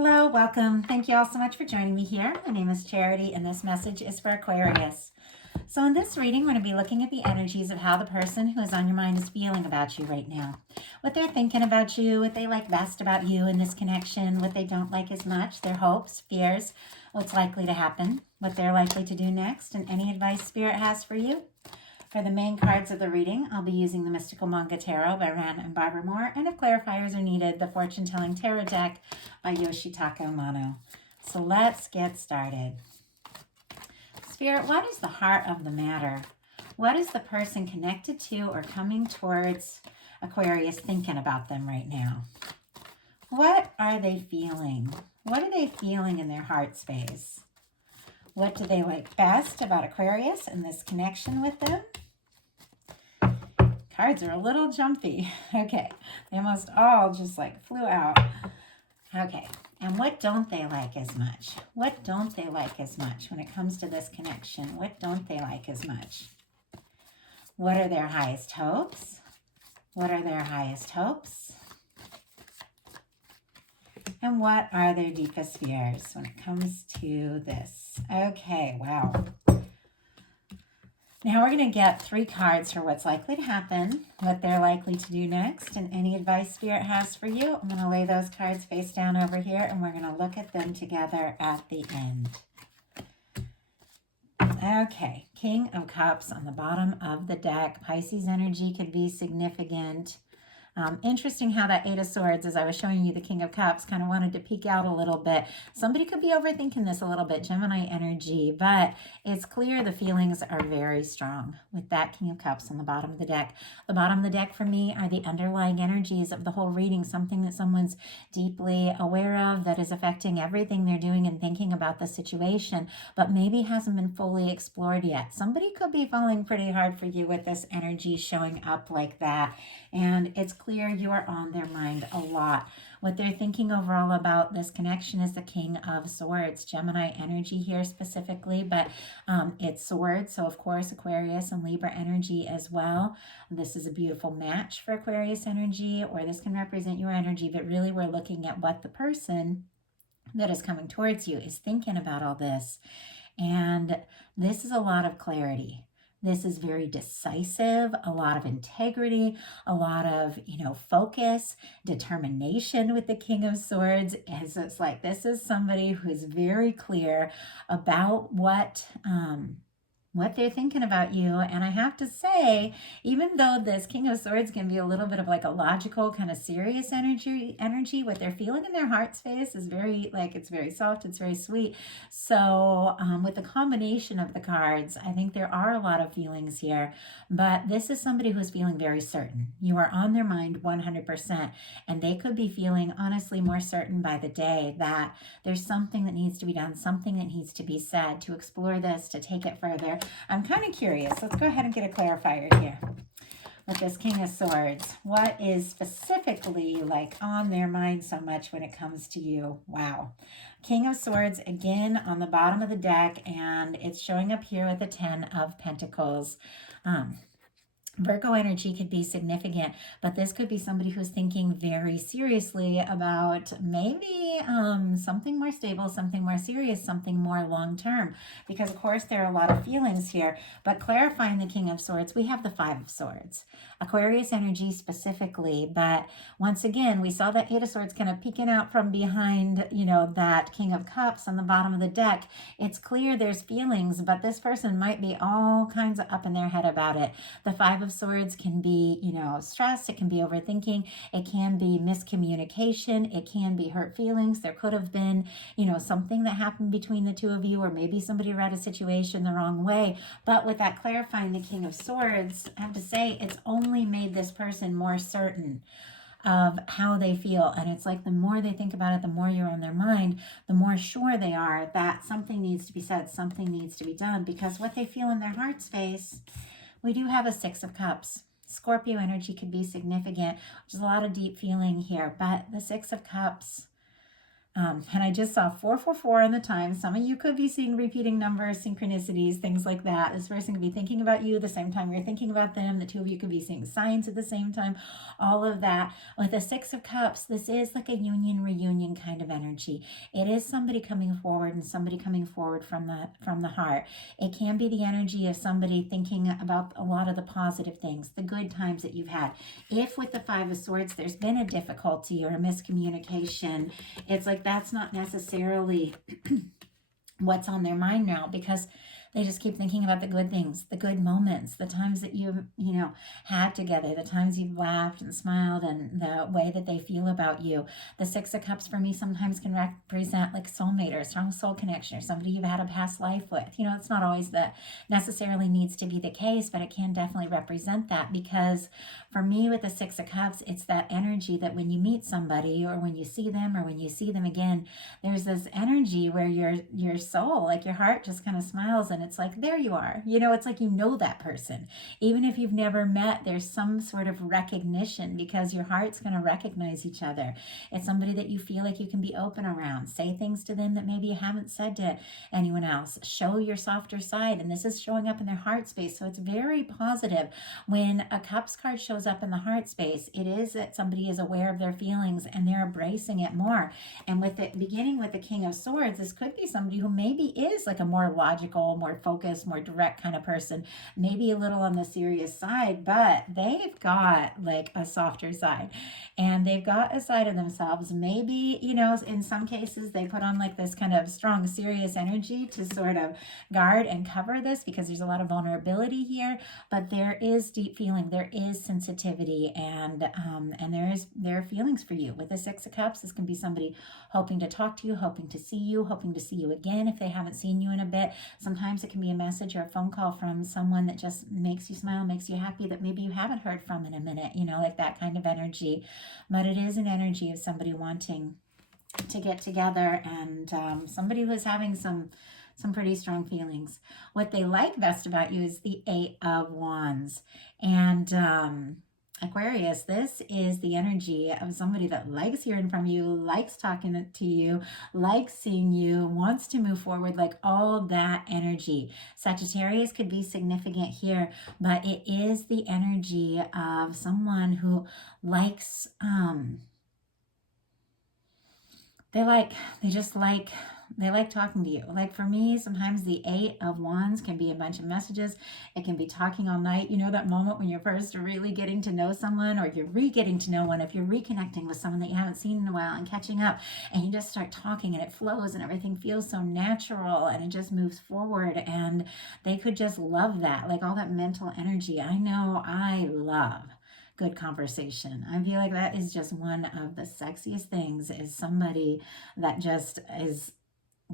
Hello, welcome. Thank you all so much for joining me here. My name is Charity, and this message is for Aquarius. So in this reading, we're going to be looking at the energies of how the person who is on your mind is feeling about you right now. What they're thinking about you, what they like best about you in this connection, what they don't like as much, their hopes, fears, what's likely to happen, what they're likely to do next, and any advice Spirit has for you. For the main cards of the reading, I'll be using the Mystical Manga Tarot by Ran and Barbara Moore, and if clarifiers are needed, the Fortune Telling Tarot deck by Yoshitaka Amano. So let's get started. Spirit, what is the heart of the matter? What is the person connected to or coming towards Aquarius thinking about them right now? What are they feeling? What are they feeling in their heart space? What do they like best about Aquarius and this connection with them? Cards are a little jumpy. Okay, they almost all just like flew out. Okay, and what don't they like as much? What don't they like as much when it comes to this connection? What don't they like as much? What are their highest hopes? What are their highest hopes? And what are their deepest fears when it comes to this? Okay, wow. Now we're going to get 3 cards for what's likely to happen, what they're likely to do next, and any advice Spirit has for you. I'm going to lay those cards face down over here, and we're going to look at them together at the end. Okay, King of Cups on the bottom of the deck. Pisces energy could be significant. Interesting how that Eight of Swords, as I was showing you the King of Cups, kind of wanted to peek out a little bit. Somebody could be overthinking this a little bit, Gemini energy, but it's clear the feelings are very strong with that King of Cups on the bottom of the deck. The bottom of the deck for me are the underlying energies of the whole reading, something that someone's deeply aware of that is affecting everything they're doing and thinking about the situation, but maybe hasn't been fully explored yet. Somebody could be falling pretty hard for you with this energy showing up like that, and it's clear you are on their mind a lot. What they're thinking overall about this connection is the King of Swords, Gemini energy here specifically, but it's swords, so of course Aquarius and Libra energy as well. This is a beautiful match for Aquarius energy, or this can represent your energy, but really we're looking at what the person that is coming towards you is thinking about all this. And this is a lot of clarity. This is very decisive, a lot of integrity, a lot of, focus, determination with the King of Swords. As it's like, this is somebody who is very clear about what they're thinking about you. And I have to say, even though this King of Swords can be a little bit of like a logical kind of serious energy, what they're feeling in their heart space is very, it's very soft, it's very sweet. So with the combination of the cards, I think there are a lot of feelings here, but this is somebody who's feeling very certain. You are on their mind 100%, and they could be feeling honestly more certain by the day that there's something that needs to be done, something that needs to be said to explore this, to take it further. I'm kind of curious. Let's go ahead and get a clarifier here with this King of Swords. What is specifically like on their mind so much when it comes to you? Wow. King of Swords again on the bottom of the deck, and it's showing up here with the 10 of Pentacles. Virgo energy could be significant, but this could be somebody who's thinking very seriously about maybe something more stable, something more serious, something more long-term, because of course there are a lot of feelings here. But clarifying the King of Swords, we have the 5 of Swords, Aquarius energy specifically, but once again we saw that 8 of Swords kind of peeking out from behind, that King of Cups on the bottom of the deck. It's clear there's feelings, but this person might be all kinds of up in their head about it. The 5 of Swords can be, stress, it can be overthinking, it can be miscommunication, it can be hurt feelings. There could have been, something that happened between the two of you, or maybe somebody read a situation the wrong way. But with that clarifying the King of Swords, I have to say it's only made this person more certain of how they feel. And it's like the more they think about it, the more you're on their mind, the more sure they are that something needs to be said, something needs to be done, because what they feel in their heart space, we do have a 6 of Cups. Scorpio energy could be significant. There's a lot of deep feeling here, but the 6 of Cups, and I just saw 444 in the time. Some of you could be seeing repeating numbers, synchronicities, things like that. This person could be thinking about you the same time you're thinking about them. The two of you could be seeing signs at the same time. All of that. With the 6 of Cups, this is like a union reunion kind of of energy. It is somebody coming forward, and somebody coming forward from the heart. It can be the energy of somebody thinking about a lot of the positive things, the good times that you've had. If with the Five of Swords there's been a difficulty or a miscommunication, it's like that's not necessarily what's on their mind now, because they just keep thinking about the good things, the good moments, the times that you've, had together, the times you've laughed and smiled, and the way that they feel about you. The Six of Cups for me sometimes can represent like soulmate or a strong soul connection, or somebody you've had a past life with. It's not always that necessarily needs to be the case, but it can definitely represent that, because for me with the Six of Cups, it's that energy that when you meet somebody, or when you see them, or when you see them again, there's this energy where your soul, like your heart, just kind of smiles, and it's like, there you are. It's like that person. Even if you've never met, there's some sort of recognition, because your heart's going to recognize each other. It's somebody that you feel like you can be open around. Say things to them that maybe you haven't said to anyone else. Show your softer side, and this is showing up in their heart space. So it's very positive. When a Cups card shows up in the heart space, it is that somebody is aware of their feelings and they're embracing it more. And with it beginning with the King of Swords, this could be somebody who maybe is like a more logical, more focused, more direct kind of person, maybe a little on the serious side, but they've got like a softer side, and they've got a side of themselves. Maybe, in some cases they put on like this kind of strong, serious energy to sort of guard and cover this, because there's a lot of vulnerability here, but there is deep feeling, there is sensitivity, and there are feelings for you. With the Six of Cups, this can be somebody hoping to talk to you, hoping to see you again if they haven't seen you in a bit. Sometimes it can be a message or a phone call from someone that just makes you smile, makes you happy, that maybe you haven't heard from in a minute, like that kind of energy. But it is an energy of somebody wanting to get together, and somebody who is having some pretty strong feelings. What they like best about you is the Eight of Wands. And Aquarius, this is the energy of somebody that likes hearing from you, likes talking to you, likes seeing you, wants to move forward, like all that energy. Sagittarius could be significant here, but it is the energy of someone who likes, they like talking to you. Like for me, sometimes the Eight of Wands can be a bunch of messages. It can be talking all night. That moment when you're first really getting to know someone, or you're re-getting to know one, if you're reconnecting with someone that you haven't seen in a while and catching up, and you just start talking and it flows and everything feels so natural and it just moves forward, and they could just love that, like all that mental energy. I know I love good conversation. I feel like that is just one of the sexiest things, is somebody that just is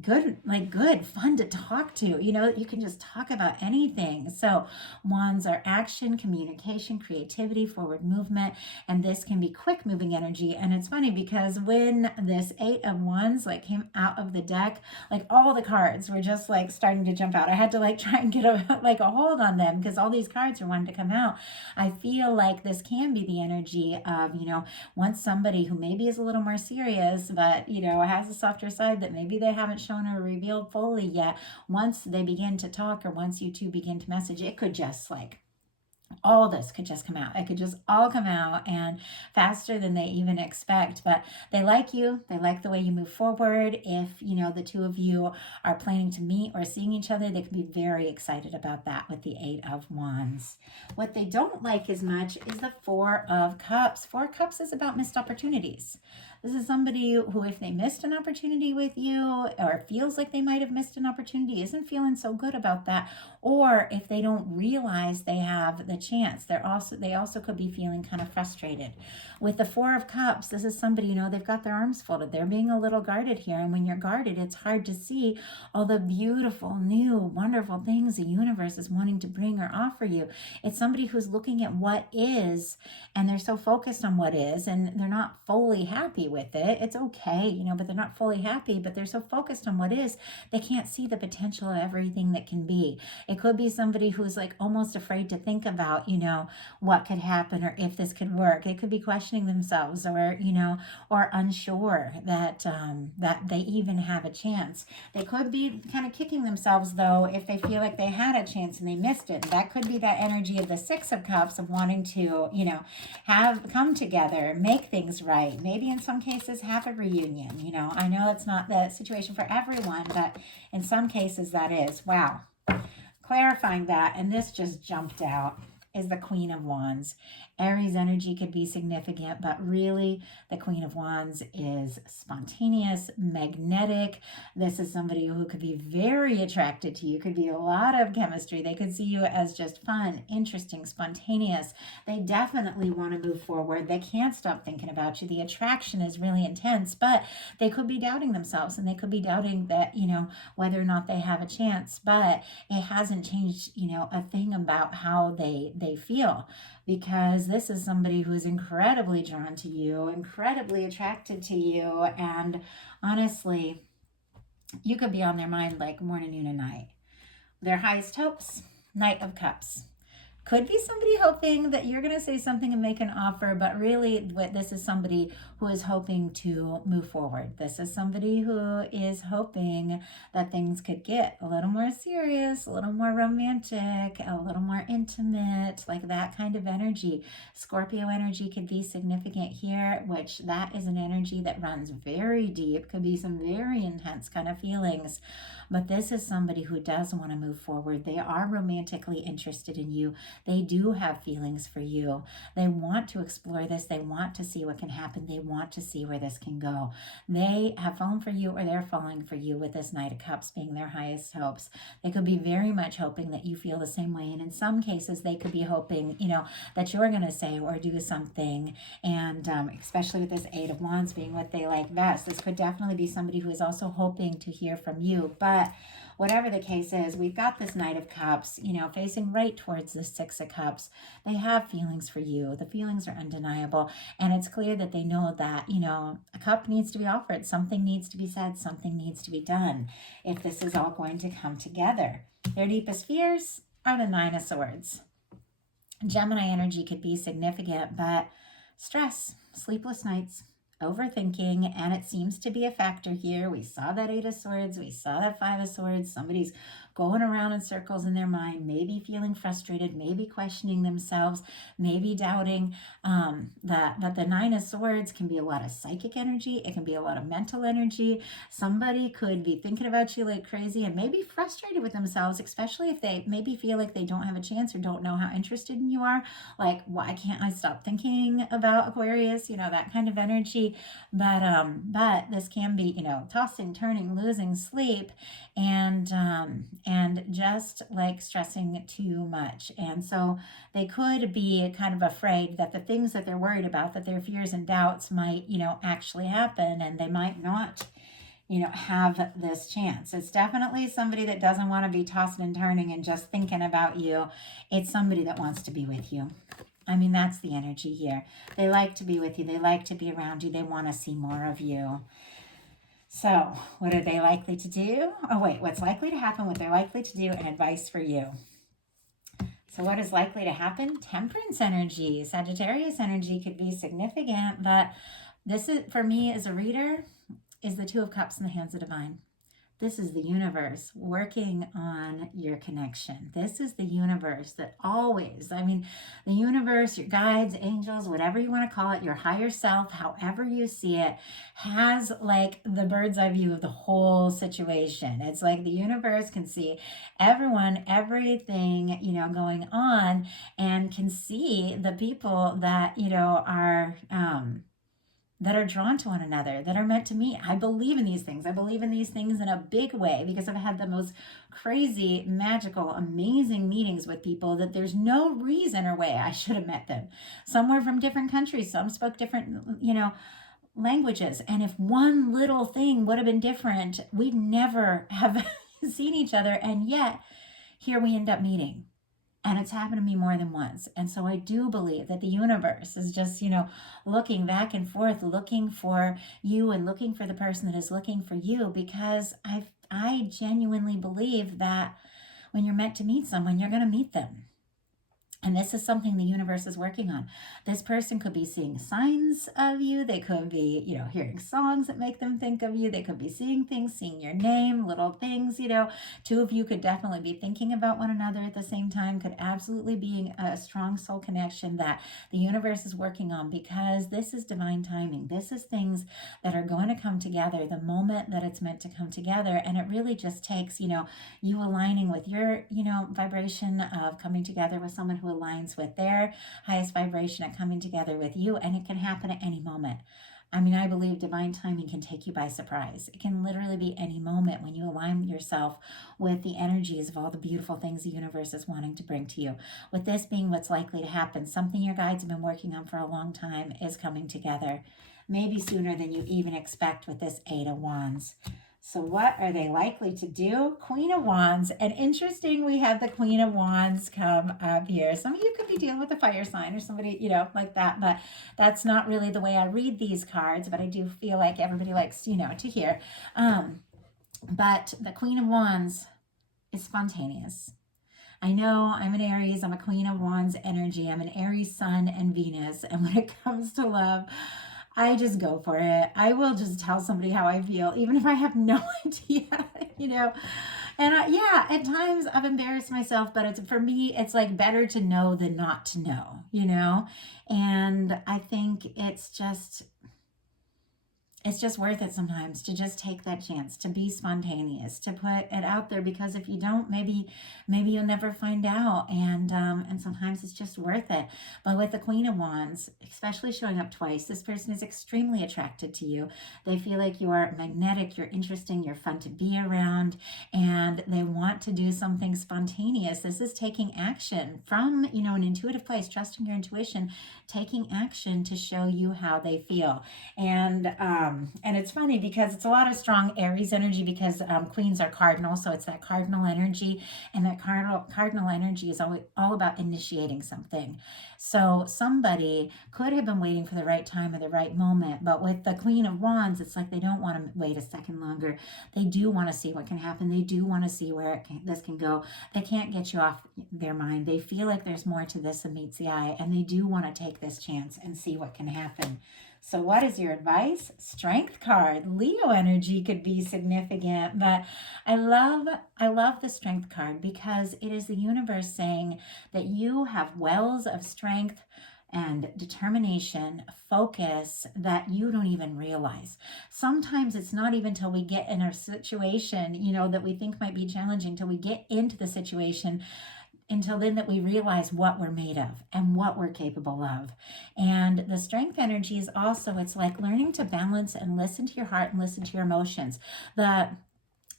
good, fun to talk to. You can just talk about anything. So wands are action, communication, creativity, forward movement, and this can be quick moving energy. And it's funny because when this Eight of Wands came out of the deck, all the cards were just starting to jump out. I had to try and get a hold on them, because all these cards are wanting to come out. I feel like this can be the energy of, once somebody who maybe is a little more serious, but has a softer side that maybe they haven't shown or revealed fully yet, once they begin to talk, or once you two begin to message, it could just all this could just come out. It could just all come out, and faster than they even expect. But they like you. They like the way you move forward. If, the two of you are planning to meet or seeing each other, they could be very excited about that with the Eight of Wands. What they don't like as much is the Four of Cups. Four of Cups is about missed opportunities. This is somebody who, if they missed an opportunity with you, or feels like they might have missed an opportunity, isn't feeling so good about that, or if they don't realize they have the chance, they also could be feeling kind of frustrated. With the Four of Cups, this is somebody, they've got their arms folded. They're being a little guarded here, and when you're guarded, it's hard to see all the beautiful, new, wonderful things the universe is wanting to bring or offer you. It's somebody who's looking at what is, and they're so focused on what is, and they're not fully happy with it. It's okay, but they're not fully happy, but they're so focused on what is, they can't see the potential of everything that can be. It could be somebody who's almost afraid to think about, what could happen, or if this could work. It could be questioning themselves, or unsure that they even have a chance. They could be kind of kicking themselves, though, if they feel like they had a chance and they missed it. That could be that energy of the Six of Cups, of wanting to, have come together, make things right. Maybe in some cases have a reunion. You know, I know that's not the situation for everyone, but in some cases that is. Wow. Clarifying that, and this just jumped out, is the Queen of Wands. Aries energy could be significant, but really the Queen of Wands is spontaneous, magnetic. This is somebody who could be very attracted to you. Could be a lot of chemistry. They could see you as just fun, interesting, spontaneous. They definitely want to move forward. They can't stop thinking about you. The attraction is really intense, but they could be doubting themselves, and they could be doubting that, you know, whether or not they have a chance, but it hasn't changed, you know, a thing about how they feel, because this is somebody who's incredibly drawn to you, incredibly attracted to you, and honestly, you could be on their mind like morning, noon, and night. Their highest hopes, Knight of Cups. Could be somebody hoping that you're going to say something and make an offer, but really this is somebody who is hoping to move forward. This is somebody who is hoping that things could get a little more serious, a little more romantic, a little more intimate, like that kind of energy. Scorpio energy could be significant here, which that is an energy that runs very deep, could be some very intense kind of feelings. But this is somebody who does want to move forward. They are romantically interested in you. They do have feelings for you. They want to explore this. They want to see what can happen. They want to see where this can go. They have fallen for you, or they're falling for you, with this Knight of Cups being their highest hopes. They could be very much hoping that you feel the same way. And in some cases, they could be hoping, you know, that you're going to say or do something. And especially with this Eight of Wands being what they like best, this could definitely be somebody who is also hoping to hear from you. But whatever the case is, we've got this Knight of Cups, you know, facing right towards the Six of Cups. They have feelings for you. The feelings are undeniable. And it's clear that they know that, you know, a cup needs to be offered. Something needs to be said. Something needs to be done if this is all going to come together. Their deepest fears are the Nine of Swords. Gemini energy could be significant, but stress, sleepless nights, overthinking, and it seems to be a factor here. We saw that Eight of Swords, we saw that Five of Swords. Somebody's going around in circles in their mind, maybe feeling frustrated, maybe questioning themselves, maybe doubting that the Nine of Swords can be a lot of psychic energy. It can be a lot of mental energy. Somebody could be thinking about you like crazy and maybe frustrated with themselves, especially if they maybe feel like they don't have a chance or don't know how interested you are. Like, why can't I stop thinking about Aquarius? You know, that kind of energy. But this can be, you know, tossing, turning, losing sleep, and just like stressing too much. And so they could be kind of afraid that the things that they're worried about, that their fears and doubts might, you know, actually happen, and they might not, you know, have this chance. It's definitely somebody that doesn't want to be tossing and turning and just thinking about you. It's somebody that wants to be with you. I mean, that's the energy here. They like to be with you. They like to be around you. They want to see more of you. So what are they likely to do? Oh, wait, what's likely to happen, what they're likely to do, and advice for you. So what is likely to happen? Temperance energy, Sagittarius energy could be significant, but this is, for me as a reader, is the Two of Cups in the hands of divine. This is the universe working on your connection. This is the universe that always, I mean, the universe, your guides, angels, whatever you want to call it, your higher self, however you see it, has like the bird's eye view of the whole situation. It's like the universe can see everyone, everything, you know, going on, and can see the people that, you know, are, that are drawn to one another, that are meant to meet. I believe in these things. I believe in these things in a big way, because I've had the most crazy, magical, amazing meetings with people that there's no reason or way I should have met them. Some were from different countries. Some spoke different, you know, languages. And if one little thing would have been different, we'd never have seen each other. And yet here we end up meeting. And it's happened to me more than once. And so I do believe that the universe is just, you know, looking back and forth, looking for you and looking for the person that is looking for you, because I genuinely believe that when you're meant to meet someone, you're going to meet them. And this is something the universe is working on. This person could be seeing signs of you. They could be, hearing songs that make them think of you. They could be seeing things, seeing your name, little things, Two of you could definitely be thinking about one another at the same time. Could absolutely be a strong soul connection that the universe is working on, because this is divine timing. This is things that are going to come together the moment that it's meant to come together. And it really just takes, you aligning with your, vibration of coming together with someone who aligns with their highest vibration and coming together with you. And it can happen at any moment. I mean, I believe divine timing can take you by surprise. It can literally be any moment when you align yourself with the energies of all the beautiful things the universe is wanting to bring to you. With this being what's likely to happen, something your guides have been working on for a long time is coming together, maybe sooner than you even expect with this Eight of Wands. So what are they likely to do? Queen of Wands. And interesting, we have the Queen of Wands come up here. Some of you could be dealing with a fire sign or somebody, like that. But that's not really the way I read these cards. But I do feel like everybody likes, to hear. But the Queen of Wands is spontaneous. I know I'm an Aries. I'm a Queen of Wands energy. I'm an Aries sun and Venus. And when it comes to love, I just go for it. I will just tell somebody how I feel, even if I have no idea, And at times I've embarrassed myself, but for me, it's like better to know than not to know, And I think it's just worth it sometimes to just take that chance, to be spontaneous, to put it out there, because if you don't, maybe you'll never find out. And sometimes it's just worth it. But with the Queen of Wands, especially showing up twice, this person is extremely attracted to you. They feel like you are magnetic, you're interesting, you're fun to be around, and they want to do something spontaneous. This is taking action from, an intuitive place, trusting your intuition, taking action to show you how they feel. And it's funny because it's a lot of strong Aries energy, because queens are cardinal. So it's that cardinal energy, and that cardinal energy is all about initiating something. So somebody could have been waiting for the right time or the right moment, but with the Queen of Wands, it's like they don't want to wait a second longer. They do want to see what can happen. They do want to see where this can go. They can't get you off their mind. They feel like there's more to this than meets the eye, and they do want to take this chance and see what can happen. So what is your advice? Strength card. Leo energy could be significant, but I love the Strength card, because it is the universe saying that you have wells of strength and determination, focus that you don't even realize. Sometimes it's not even till we get in a situation, that we think might be challenging, till we get into the situation, until then that we realize what we're made of and what we're capable of. And the Strength energy is also, it's like learning to balance and listen to your heart and listen to your emotions.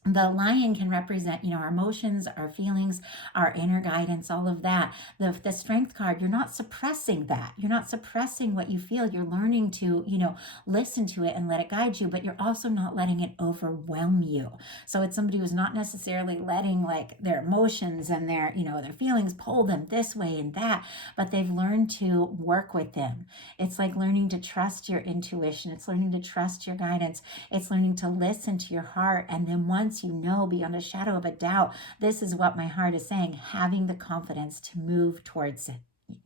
The lion can represent, our emotions, our feelings, our inner guidance, all of that. The Strength card, you're not suppressing that. You're not suppressing what you feel. You're learning to, listen to it and let it guide you, but you're also not letting it overwhelm you. So it's somebody who's not necessarily letting like their emotions and their feelings pull them this way and that, but they've learned to work with them. It's like learning to trust your intuition. It's learning to trust your guidance. It's learning to listen to your heart. And then once beyond a shadow of a doubt, this is what my heart is saying, having the confidence to move towards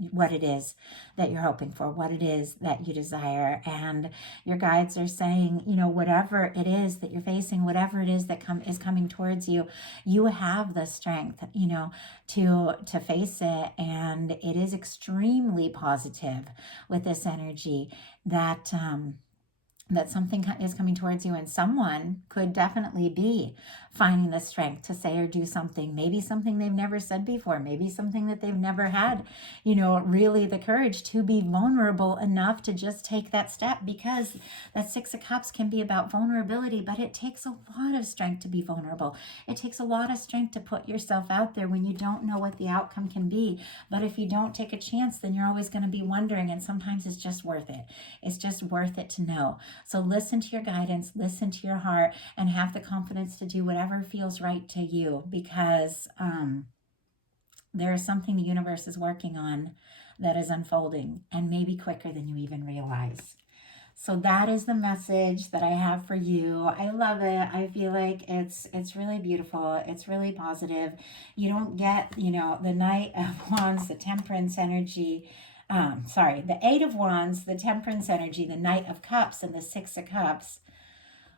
what it is that you're hoping for, what it is that you desire. And your guides are saying, whatever it is that you're facing, whatever it is that is coming towards you, you have the strength, to face it. And it is extremely positive with this energy that something is coming towards you, and someone could definitely be finding the strength to say or do something, maybe something they've never said before, maybe something that they've never had, really the courage to be vulnerable enough to just take that step, because that Six of Cups can be about vulnerability, but it takes a lot of strength to be vulnerable. It takes a lot of strength to put yourself out there when you don't know what the outcome can be. But if you don't take a chance, then you're always going to be wondering, and sometimes it's just worth it. It's just worth it to know. So listen to your guidance, listen to your heart, and have the confidence to do whatever feels right to you, because there is something the universe is working on that is unfolding, and maybe quicker than you even realize. So that is the message that I have for you. I love it. I feel like it's really beautiful. It's really positive. You don't get, the Knight of Wands, the Temperance energy. The Eight of Wands, the Temperance energy, the Knight of Cups, and the Six of Cups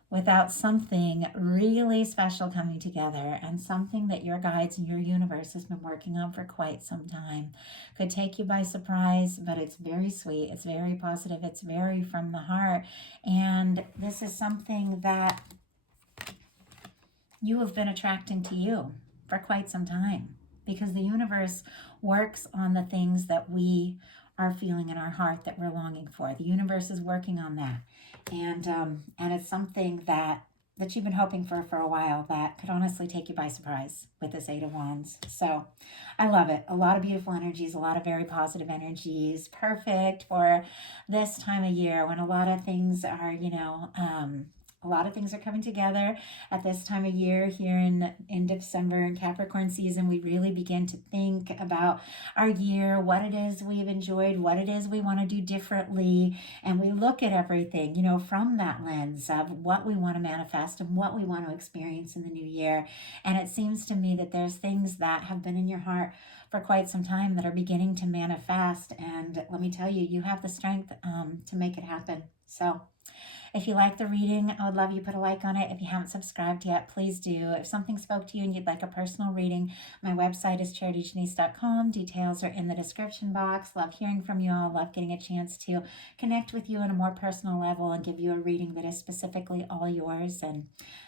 without something really special coming together, and something that your guides and your universe has been working on for quite some time. Could take you by surprise, but it's very sweet. It's very positive. It's very from the heart. And this is something that you have been attracting to you for quite some time, because the universe works on the things that we are feeling in our heart that we're longing for. The universe is working on that, and it's something that you've been hoping for a while, that could honestly take you by surprise with this Eight of Wands. So I love it. A lot of beautiful energies, a lot of very positive energies, perfect for this time of year when a lot of things are, a lot of things are coming together at this time of year here in December in Capricorn season. We really begin to think about our year, what it is we've enjoyed, what it is we want to do differently. And we look at everything, from that lens of what we want to manifest and what we want to experience in the new year. And it seems to me that there's things that have been in your heart for quite some time that are beginning to manifest. And let me tell you, you have the strength to make it happen. So if you like the reading, I would love you to put a like on it. If you haven't subscribed yet, please do. If something spoke to you and you'd like a personal reading, my website is charityjanice.com. Details are in the description box. Love hearing from you all. Love getting a chance to connect with you on a more personal level and give you a reading that is specifically all yours. And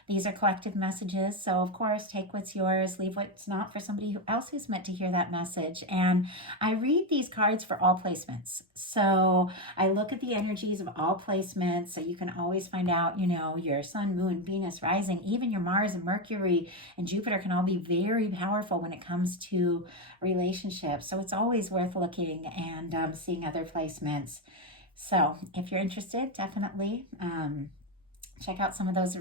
these are collective messages. So, of course, take what's yours, leave what's not for somebody else who's meant to hear that message. And I read these cards for all placements. So I look at the energies of all placements, so you can always find out, your sun, moon, Venus, rising, even your Mars and Mercury and Jupiter can all be very powerful when it comes to relationships. So it's always worth looking and seeing other placements. So if you're interested, definitely check out some of those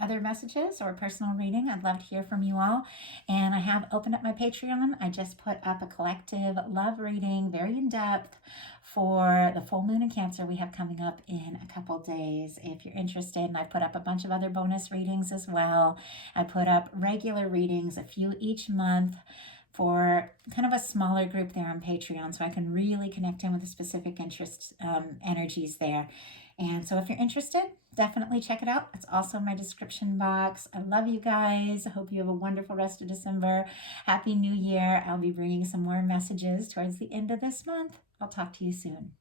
other messages or personal reading. I'd love to hear from you all. And I have opened up my Patreon. I just put up a collective love reading, very in-depth, for the full moon in Cancer we have coming up in a couple days. If you're interested, and I put up a bunch of other bonus readings as well. I put up regular readings, a few each month, for kind of a smaller group there on Patreon, so I can really connect in with the specific interest energies there. And so if you're interested, definitely check it out. It's also in my description box. I love you guys. I hope you have a wonderful rest of December. Happy New Year. I'll be bringing some more messages towards the end of this month. I'll talk to you soon.